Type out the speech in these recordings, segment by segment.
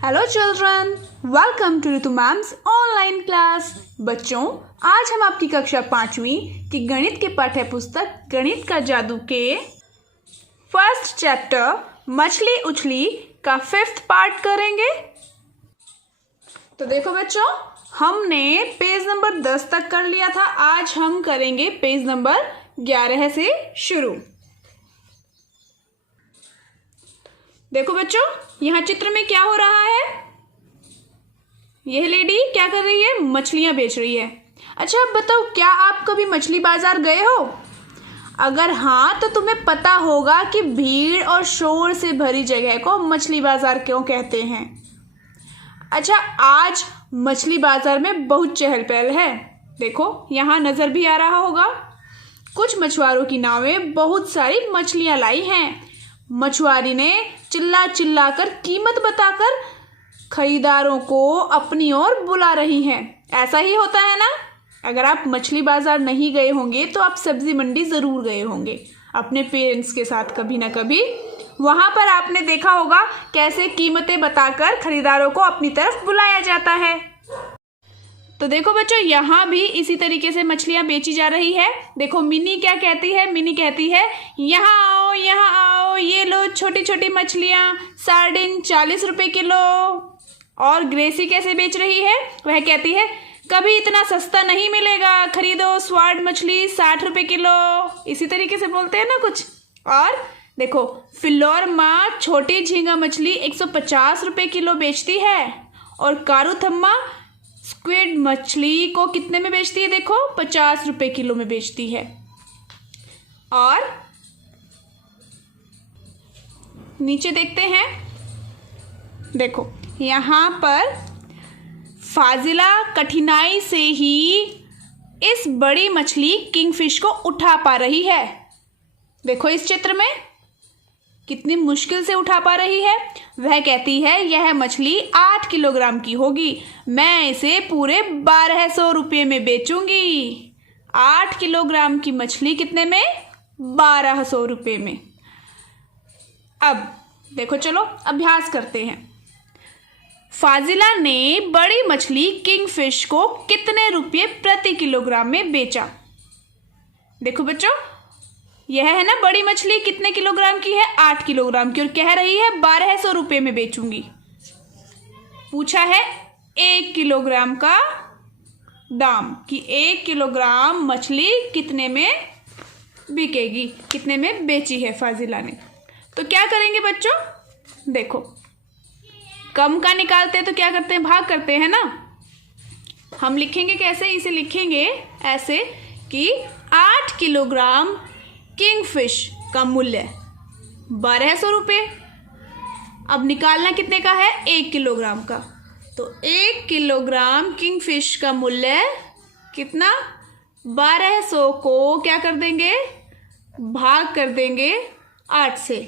Hello children, welcome to Ritu ma'am's online class. बच्चों, आज हम आपकी कक्षा 5वीं की गणित के पाठ्य पुस्तक गणित का जादू के फर्स्ट चैप्टर मछली उछली का 5th पार्ट करेंगे। तो देखो बच्चों, हमने पेज नंबर 10 तक कर लिया था। आज हम करेंगे पेज नंबर 11 से शुरू। देखो बच्चों, यहाँ चित्र में क्या हो रहा है। यह लेडी क्या कर रही है? मछलियां बेच रही है। अच्छा, अब बताओ, क्या आप कभी मछली बाजार गए हो? अगर हाँ, तो तुम्हें पता होगा कि भीड़ और शोर से भरी जगह को मछली बाजार क्यों कहते हैं। अच्छा, आज मछली बाजार में बहुत चहल पहल है। देखो, यहाँ नजर भी आ रहा होगा। कुछ मछुआरों की नावें बहुत सारी मछलियां लाई हैं। मछुआरी ने चिल्ला चिल्ला कर कीमत बताकर खरीदारों को अपनी ओर बुला रही हैं। ऐसा ही होता है ना। अगर आप मछली बाजार नहीं गए होंगे तो आप सब्जी मंडी जरूर गए होंगे अपने पेरेंट्स के साथ कभी ना कभी। वहां पर आपने देखा होगा कैसे कीमतें बताकर खरीदारों को अपनी तरफ बुलाया जाता है। तो देखो बच्चों, यहाँ भी इसी तरीके से मछलियाँ बेची जा रही है। देखो, मिनी क्या कहती है? मिनी कहती है, यहाँ आओ, यहाँ आओ, ये लो छोटी छोटी मछलियाँ, सार्डिन 40 रुपए किलो। और ग्रेसी कैसे बेच रही है? वह कहती है, कभी इतना सस्ता नहीं मिलेगा, खरीदो स्वाद मछली 60 रुपए किलो। इसी तरीके से बोलते हैं ना कुछ। और देखो, फिलोरमा छोटी झींगा मछली 150 रुपए किलो बेचती है। और कारूथम्मा स्क्विड मछली को कितने में बेचती है? देखो, 50 रुपए किलो में बेचती है। और नीचे देखते हैं। देखो, यहाँ पर फाजिला कठिनाई से ही इस बड़ी मछली किंगफिश को उठा पा रही है। देखो, इस चित्र में कितनी मुश्किल से उठा पा रही है। वह कहती है, यह मछली 8 किलोग्राम की होगी, मैं इसे पूरे 1200 रुपये में बेचूंगी। 8 किलोग्राम की मछली कितने में? 1200 रुपये में। अब देखो, चलो अभ्यास करते हैं। फाजिला ने बड़ी मछली किंगफिश को कितने रुपये प्रति किलोग्राम में बेचा? देखो बच्चों, यह है ना बड़ी मछली, कितने किलोग्राम की है? 8 किलोग्राम की। और कह रही है 1200 रुपये में बेचूंगी। पूछा है 1 किलोग्राम का दाम, कि 1 किलोग्राम मछली कितने में बिकेगी, कितने में बेची है फाजिला ने। तो क्या करेंगे बच्चों? देखो, कम का निकालते हैं तो क्या करते हैं? भाग करते हैं ना। हम लिखेंगे कैसे? इसे लिखेंगे ऐसे कि 8 किलोग्राम किंगफिश का मूल्य 1200 रुपये। अब निकालना कितने का है? 1 किलोग्राम का। तो 1 किलोग्राम किंगफिश का मूल्य कितना? 1200 को क्या कर देंगे? भाग कर देंगे 8 से।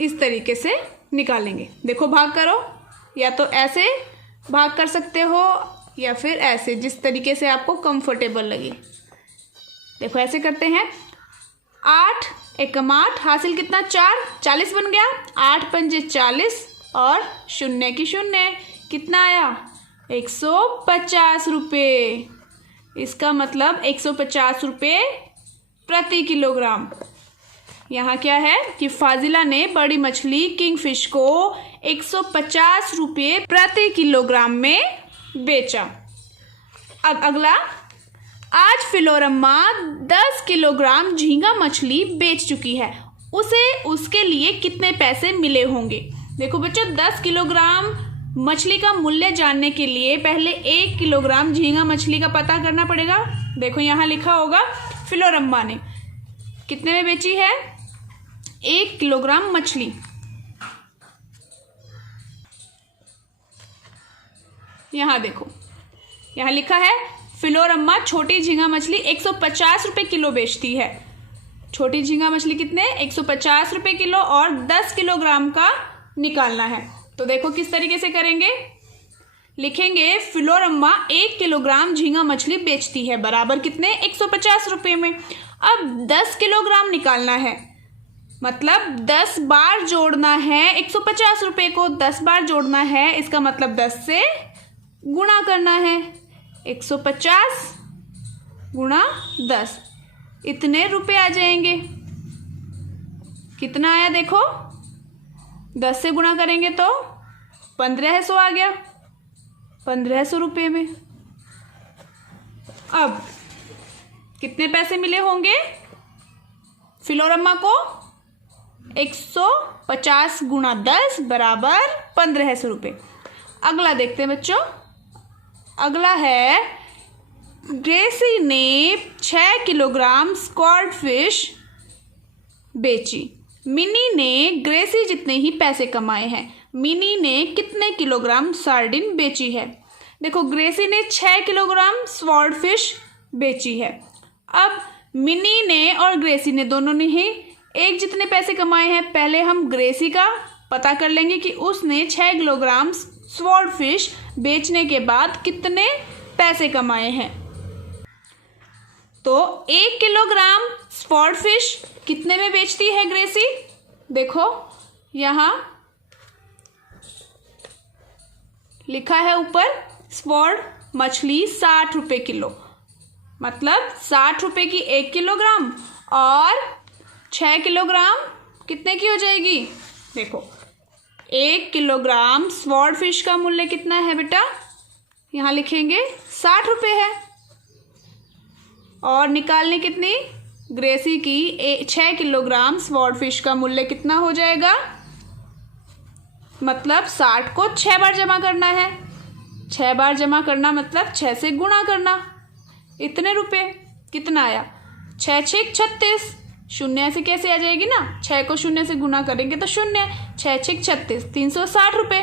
इस तरीके से निकालेंगे। देखो, भाग करो, या तो ऐसे भाग कर सकते हो या फिर ऐसे, जिस तरीके से आपको कंफर्टेबल लगे। देखो, ऐसे करते हैं। 8 एकम 8 हासिल कितना? 4, 40 बन गया। 8 पंजे 40 और शून्य की शून्य, कितना आया? 150 रुपये। इसका मतलब 150 रुपये प्रति किलोग्राम। यहाँ क्या है कि फाजिला ने बड़ी मछली किंगफिश को 150 रुपये प्रति किलोग्राम में बेचा। अब अगला, आज फिलोरम्मा 10 किलोग्राम झींगा मछली बेच चुकी है, उसे उसके लिए कितने पैसे मिले होंगे? देखो बच्चों, 10 किलोग्राम मछली का मूल्य जानने के लिए पहले 1 किलोग्राम झींगा मछली का पता करना पड़ेगा। देखो, यहाँ लिखा होगा फिलोरम्मा ने कितने में बेची है? 1 किलोग्राम मछली। यहाँ देखो, यहाँ लिखा है फिलोरम्मा छोटी झींगा मछली 150 रुपये किलो बेचती है। छोटी झींगा मछली कितने? 150 रुपये किलो। और 10 किलोग्राम का निकालना है। तो देखो किस तरीके से करेंगे। लिखेंगे फिलोरम्मा 1 किलोग्राम झींगा मछली बेचती है, बराबर कितने? 150 रुपये में। अब 10 किलोग्राम निकालना है, मतलब 10 बार जोड़ना है 150 रुपये को, 10 बार जोड़ना है, इसका मतलब 10 से गुणा करना है। 150 गुणा 10, इतने रुपए आ जाएंगे। कितना आया देखो, 10 से गुणा करेंगे तो 1500 आ गया, 1500 रुपये में। अब कितने पैसे मिले होंगे फिलोरम्मा को? 150 गुणा 10 बराबर 1500 रुपये। अगला देखते हैं बच्चों। अगला है, ग्रेसी ने 6 किलोग्राम स्क्वाड फिश बेची। मिनी ने ग्रेसी जितने ही पैसे कमाए हैं। मिनी ने कितने किलोग्राम सार्डिन बेची है? देखो, ग्रेसी ने 6 किलोग्राम स्वॉर्ड फिश बेची है। अब मिनी ने और ग्रेसी ने दोनों ने ही एक जितने पैसे कमाए हैं। पहले हम ग्रेसी का पता कर लेंगे कि उसने 6 किलोग्राम स्वॉर्ड फिश बेचने के बाद कितने पैसे कमाए हैं। तो 1 किलोग्राम स्वॉर्ड फिश कितने में बेचती है ग्रेसी? देखो, यहां लिखा है ऊपर, स्वॉर्ड मछली 60 रुपये किलो, मतलब 60 रुपये की 1 किलोग्राम और 6 किलोग्राम कितने की हो जाएगी? देखो, 1 किलोग्राम स्वॉर्ड फिश का मूल्य कितना है बेटा? यहाँ लिखेंगे 60 रुपये है। और निकालने कितनी? ग्रेसी की 6 किलोग्राम स्वॉर्ड फिश का मूल्य कितना हो जाएगा? मतलब 60 को 6 बार जमा करना है। 6 बार जमा करना मतलब 6 से गुणा करना। इतने रुपए कितना आया? 6 6 36, शून्य ऐसे कैसे आ जाएगी ना, 6 को शून्य से गुणा करेंगे तो शून्य, 6 6 36, 360 रुपये।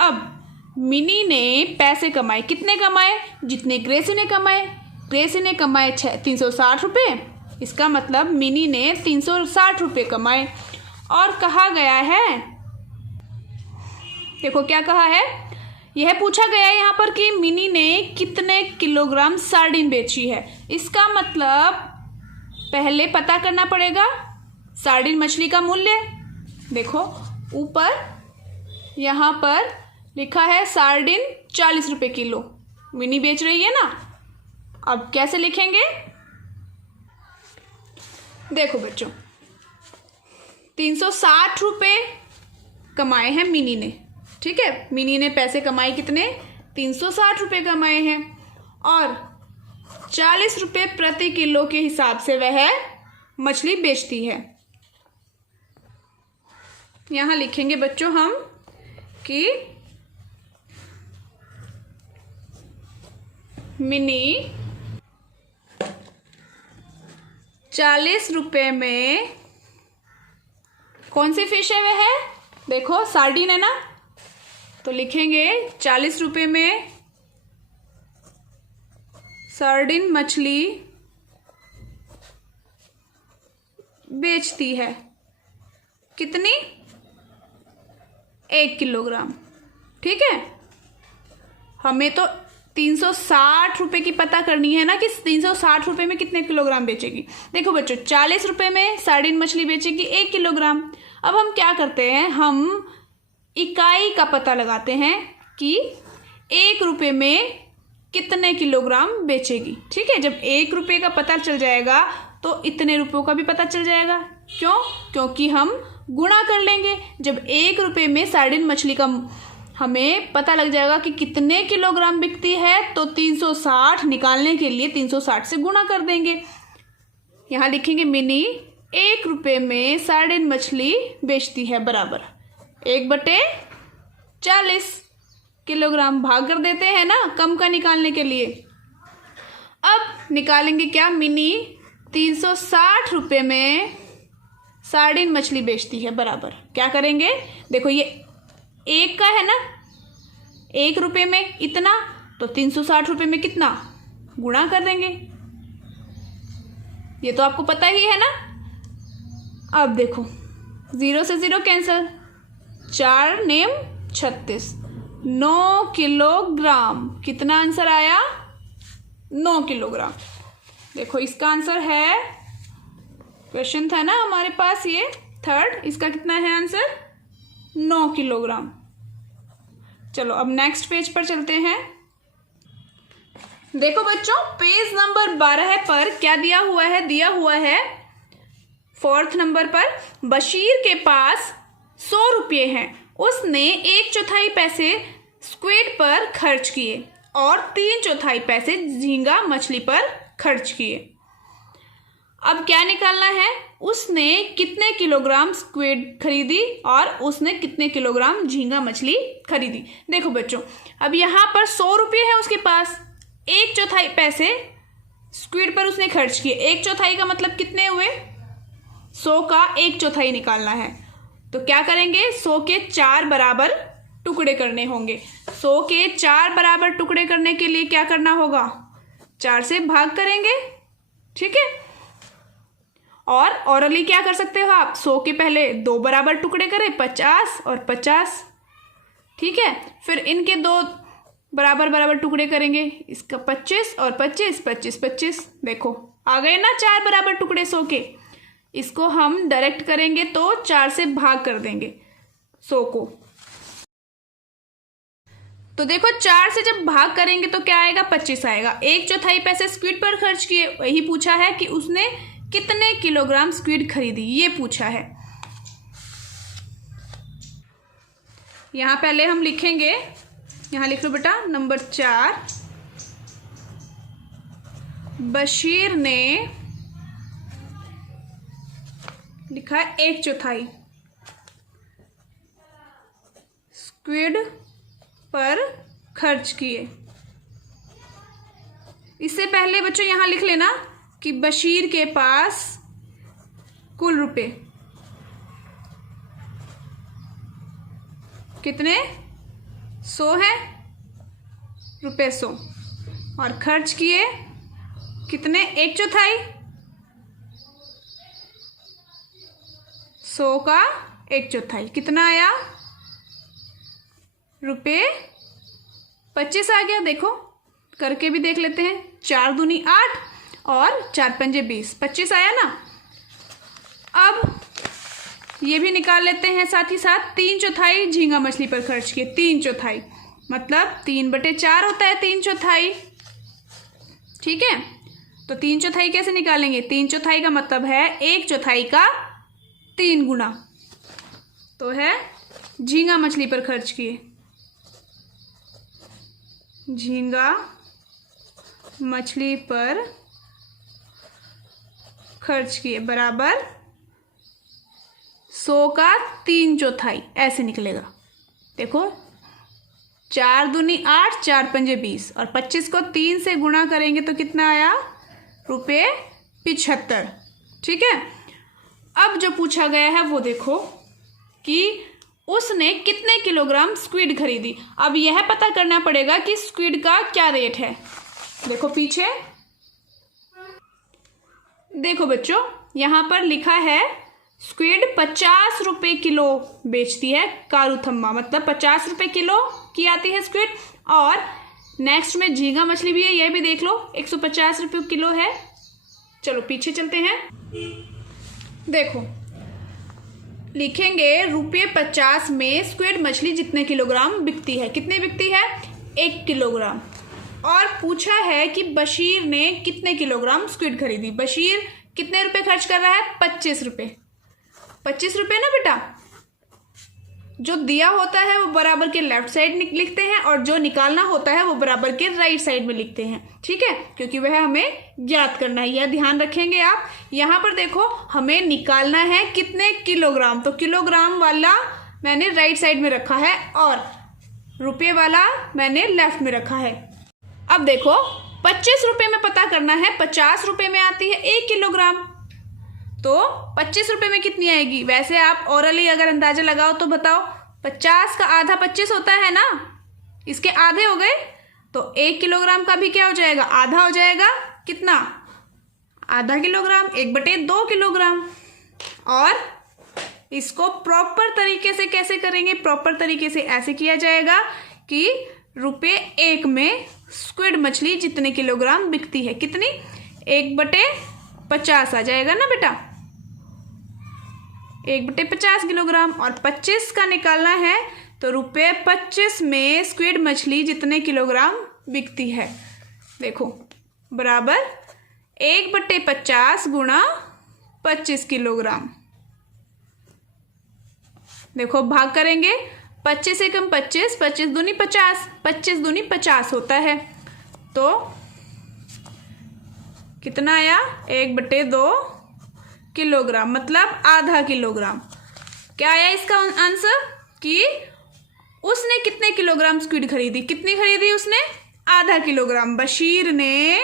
अब मिनी ने पैसे कमाए, कितने कमाए? जितने ग्रेसी ने कमाए। ग्रेसी ने कमाए 360 रुपये, इसका मतलब मिनी ने 360 रुपये कमाए। और कहा गया है, देखो क्या कहा है, यह पूछा गया है यहाँ पर कि मिनी ने कितने किलोग्राम सार्डिन बेची है। इसका मतलब पहले पता करना पड़ेगा सार्डिन मछली का मूल्य। देखो ऊपर यहाँ पर लिखा है सार्डिन 40 रुपये किलो मिनी बेच रही है ना। अब कैसे लिखेंगे? देखो बच्चों, 360 रुपये कमाए हैं मिनी ने, ठीक है। मिनी ने पैसे कमाए कितने? 360 रुपये कमाए हैं और 40 रुपये प्रति किलो के हिसाब से वह मछली बेचती है। यहां लिखेंगे बच्चों हम कि मिनी 40 रुपये में कौन सी फिश है वह? देखो सार्डिन है ना, तो लिखेंगे 40 रुपये में सार्डिन मछली बेचती है। कितनी? 1 किलोग्राम, ठीक है। हमें तो 360 रुपये की पता करनी है ना कि 360 रुपये में कितने किलोग्राम बेचेगी। देखो बच्चों, 40 रुपये में सार्डिन मछली बेचेगी 1 किलोग्राम। अब हम क्या करते हैं, हम इकाई का पता लगाते हैं कि 1 रुपये में कितने किलोग्राम बेचेगी, ठीक है। जब 1 रुपये का पता चल जाएगा तो इतने रुपयों का भी पता चल जाएगा। क्यों? क्योंकि हम गुणा कर लेंगे। जब 1 रुपये में सार्डिन मछली का हमें पता लग जाएगा कि कितने किलोग्राम बिकती है, तो 360 निकालने के लिए 360 से गुणा कर देंगे। यहाँ लिखेंगे मिनी 1 रुपये में सार्डिन मछली बेचती है बराबर 1/40 किलोग्राम। भाग कर देते हैं ना कम का निकालने के लिए। अब निकालेंगे क्या? मिनी 360 रुपये में सार्डिन मछली बेचती है बराबर, क्या करेंगे? देखो ये 1 का है ना, 1 रुपये में इतना, तो 360 रुपये में कितना, गुणा कर देंगे। ये तो आपको पता ही है ना। अब देखो 0 से 0 कैंसिल, 4 नेम 36, 9 किलोग्राम। कितना आंसर आया? 9 किलोग्राम। देखो इसका आंसर है क्वेश्चन था ना हमारे पास ये थर्ड, इसका कितना है आंसर? 9 किलोग्राम। चलो अब नेक्स्ट पेज पर चलते हैं। देखो बच्चों, पेज नंबर 12 पर क्या दिया हुआ है? दिया हुआ है 4th नंबर पर, बशीर के पास 100 रुपये हैं। उसने 1/4 पैसे स्क्विड पर खर्च किए और 3/4 पैसे झींगा मछली पर खर्च किए। अब क्या निकालना है? उसने कितने किलोग्राम स्क्विड खरीदी और उसने कितने किलोग्राम झींगा मछली खरीदी। देखो बच्चों, अब यहाँ पर 100 रुपये है उसके पास, 1/4 पैसे स्क्विड पर उसने खर्च किए। 1/4 का मतलब कितने हुए? 100 का 1/4 निकालना है तो क्या करेंगे? 100 के 4 बराबर टुकड़े करने होंगे। 100 के 4 बराबर टुकड़े करने के लिए क्या करना होगा? 4 से भाग करेंगे, ठीक है। और औरली क्या कर सकते हो आप? 100 के पहले 2 बराबर टुकड़े करें, 50 और 50, ठीक है। फिर इनके 2 बराबर बराबर टुकड़े करेंगे, इसका 25 और 25, 25, 25। देखो आ गए ना 4 बराबर टुकड़े 100 के। इसको हम डायरेक्ट करेंगे तो 4 से भाग कर देंगे 100 को। तो देखो 4 से जब भाग करेंगे तो क्या आएगा? 25 आएगा। 1/4 पैसे स्क्विड पर खर्च किए, वही पूछा है कि उसने कितने किलोग्राम स्क्विड खरीदी, ये पूछा है। यहां पहले हम लिखेंगे, यहां लिख लो बेटा नंबर 4, बशीर ने लिखा है 1/4 स्क्विड पर खर्च किए। इससे पहले बच्चों यहां लिख लेना कि बशीर के पास कुल रुपए कितने? 100 है, रुपए 100, और खर्च किए कितने? 1/4, 100 का 1/4 कितना आया? रुपए 25 आ गया। देखो करके भी देख लेते हैं, 4 दूनी 8 और 4 पंजे 20, 25 आया ना। अब ये भी निकाल लेते हैं साथ ही साथ, 3/4 झींगा मछली पर खर्च किए। 3/4 मतलब 3/4 होता है 3/4, ठीक है। तो 3/4 कैसे निकालेंगे? 3/4 का मतलब है 1/4 का 3 गुना, तो है झींगा मछली पर खर्च किए। झींगा मछली पर खर्च किए बराबर 100 का 3/4, ऐसे निकलेगा। देखो 4 दूनी 8, 4 पंजे 20, और 25 को 3 से गुणा करेंगे तो कितना आया? रुपये 75, ठीक है। अब जो पूछा गया है वो देखो कि उसने कितने किलोग्राम स्क्विड खरीदी। अब यह पता करना पड़ेगा कि स्क्विड का क्या रेट है। देखो पीछे, देखो बच्चों यहां पर लिखा है स्क्विड 50 रुपए किलो बेचती है कारूथम्मा, मतलब 50 रुपए किलो की आती है स्क्विड। और नेक्स्ट में झींगा मछली भी है, यह भी देख लो 150 रुपए किलो है। चलो पीछे चलते हैं। देखो लिखेंगे रुपये 50 में स्क्विड मछली जितने किलोग्राम बिकती है। कितने बिकती है? 1 किलोग्राम। और पूछा है कि बशीर ने कितने किलोग्राम स्क्विड खरीदी। बशीर कितने रुपए खर्च कर रहा है? 25 रुपये। 25 रुपये ना बेटा, जो दिया होता है वो बराबर के लेफ्ट साइड लिखते हैं और जो निकालना होता है वो बराबर के राइट साइड में लिखते हैं, ठीक है, क्योंकि वह हमें ज्ञात करना है, यह ध्यान रखेंगे आप। यहाँ पर देखो हमें निकालना है कितने किलोग्राम, तो किलोग्राम वाला मैंने राइट साइड में रखा है और रुपये वाला मैंने लेफ्ट में रखा है। अब देखो 25 रुपये में पता करना है, 50 रुपये में आती है 1 किलोग्राम, तो 25 रुपये में कितनी आएगी। वैसे आप ओरली अगर अंदाजा लगाओ तो बताओ, 50 का आधा 25 होता है ना, इसके आधे हो गए, तो 1 किलोग्राम का भी क्या हो जाएगा? आधा हो जाएगा। कितना? आधा किलोग्राम, 1/2 किलोग्राम। और इसको प्रॉपर तरीके से कैसे करेंगे? प्रॉपर तरीके से ऐसे किया जाएगा कि ₹1 में स्क्विड मछली जितने किलोग्राम बिकती है, कितनी? 1/50 आ जाएगा ना बेटा। 1/50 किलोग्राम। और 25 का निकालना है तो ₹25 में स्क्विड मछली जितने किलोग्राम बिकती है। देखो बराबर 1/50 गुणा 25 किलोग्राम। देखो भाग करेंगे, 25 एकम 25, 25 दूनी 50, 25 दूनी 50 होता है। तो कितना आया? 1/2 किलोग्राम, मतलब आधा किलोग्राम। क्या आया इसका आंसर कि उसने कितने किलोग्राम स्क्विड खरीदी? कितनी खरीदी उसने? आधा किलोग्राम। बशीर ने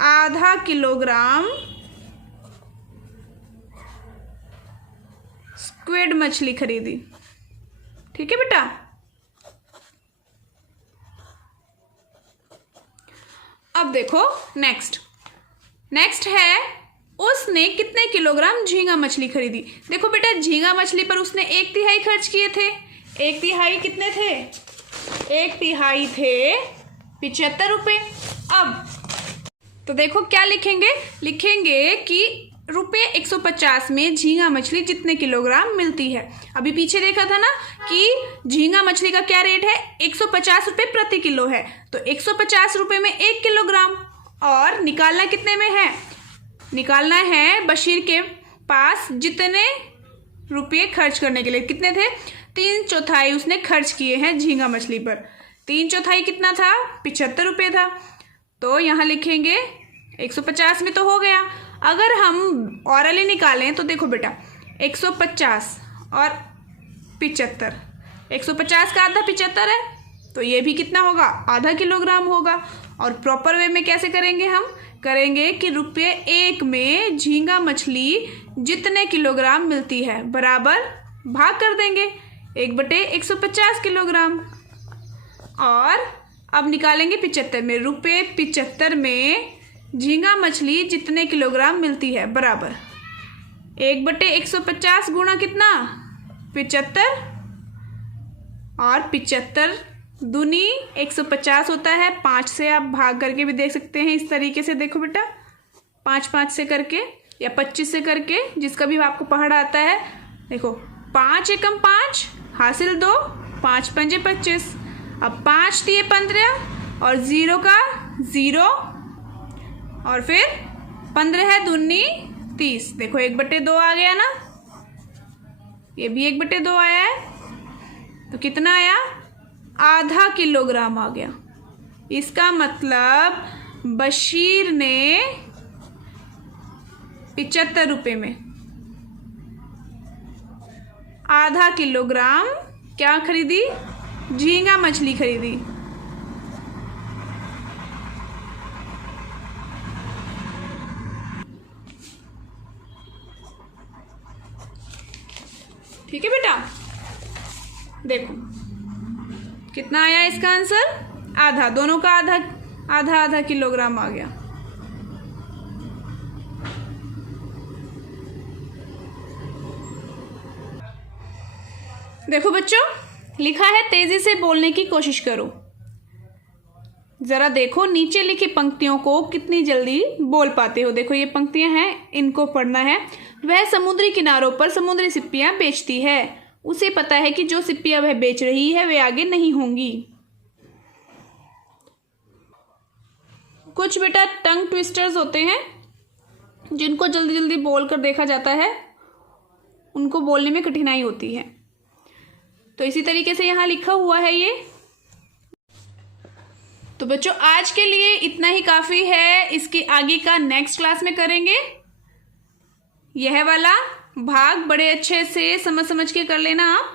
आधा किलोग्राम स्क्विड मछली खरीदी। ठीक है बेटा। अब देखो नेक्स्ट है उसने कितने किलोग्राम झींगा मछली खरीदी। देखो बेटा झींगा मछली पर उसने 1/3 खर्च किए थे। 1/3 कितने थे? 1/3 थे 75 रुपये। अब तो देखो क्या लिखेंगे कि ₹150 में झींगा मछली जितने किलोग्राम मिलती है। अभी पीछे देखा था ना कि झींगा मछली का क्या रेट है? 150 रुपये प्रति किलो है। तो 150 रुपये में 1 किलोग्राम। और निकालना कितने में है? निकालना है बशीर के पास जितने रुपये खर्च करने के लिए। कितने थे? 3/4 उसने खर्च किए हैं झींगा मछली पर। 3/4 कितना था? 75 रुपये था। तो यहाँ लिखेंगे 150 में तो हो गया। अगर हम औरली निकालें तो देखो बेटा 150 और 75, 150 का आधा 75 है, तो ये भी कितना होगा? आधा किलोग्राम होगा। और प्रॉपर वे में कैसे करेंगे? हम करेंगे कि ₹1 में झींगा मछली जितने किलोग्राम मिलती है बराबर भाग कर देंगे 1/150 किलोग्राम। और अब निकालेंगे 75 में। ₹75 में झींगा मछली जितने किलोग्राम मिलती है बराबर 1/150 गुणा कितना? 75। और 75 दूनी 150 होता है। 5 से आप भाग करके भी देख सकते हैं इस तरीके से। देखो बेटा 5 से करके या 25 से करके, जिसका भी आपको पहाड़ा आता है। देखो 5 एकम 5 हासिल 2, 5 पंजे 25। अब 5 दिए 15 और 0 का 0 और फिर 15 दूनी 30। देखो 1/2 आ गया ना, ये भी 1/2 आया है। तो कितना आया? आधा किलोग्राम आ गया। इसका मतलब बशीर ने 75 रुपये में आधा किलोग्राम क्या खरीदी? झींगा मछली खरीदी। ठीक है बेटा। देखो कितना आया इसका आंसर? आधा। दोनों का आधा किलोग्राम आ गया। देखो बच्चों लिखा है तेजी से बोलने की कोशिश करो। जरा देखो नीचे लिखी पंक्तियों को कितनी जल्दी बोल पाते हो। देखो ये पंक्तियां हैं, इनको पढ़ना है। वह समुद्री किनारों पर समुद्री सिप्पियां बेचती है। उसे पता है कि जो सिप्पियां वह बेच रही है वे आगे नहीं होंगी। कुछ बेटा टंग ट्विस्टर्स होते हैं जिनको जल्दी जल्दी बोल कर देखा जाता है, उनको बोलने में कठिनाई होती है। तो इसी तरीके से यहाँ लिखा हुआ है ये। तो बच्चों आज के लिए इतना ही काफ़ी है। इसके आगे का नेक्स्ट क्लास में करेंगे। यह वाला भाग बड़े अच्छे से समझ के कर लेना आप।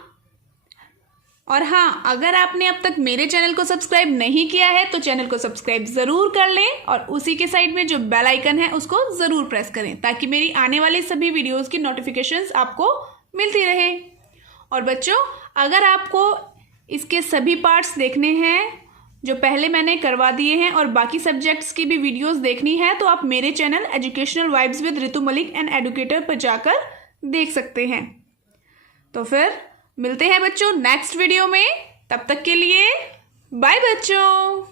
और हाँ, अगर आपने अब तक मेरे चैनल को सब्सक्राइब नहीं किया है तो चैनल को सब्सक्राइब ज़रूर कर लें और उसी के साइड में जो बेल आइकन है उसको ज़रूर प्रेस करें ताकि मेरी आने वाली सभी वीडियोज़ की नोटिफिकेशंस आपको मिलती रहे। और बच्चों अगर आपको इसके सभी पार्ट्स देखने हैं जो पहले मैंने करवा दिए हैं और बाकी सब्जेक्ट्स की भी वीडियोस देखनी है तो आप मेरे channel educational vibes with Ritu Malik and educator पर जाकर देख सकते हैं। तो फिर मिलते हैं बच्चों नेक्स्ट वीडियो में। तब तक के लिए बाय बच्चों।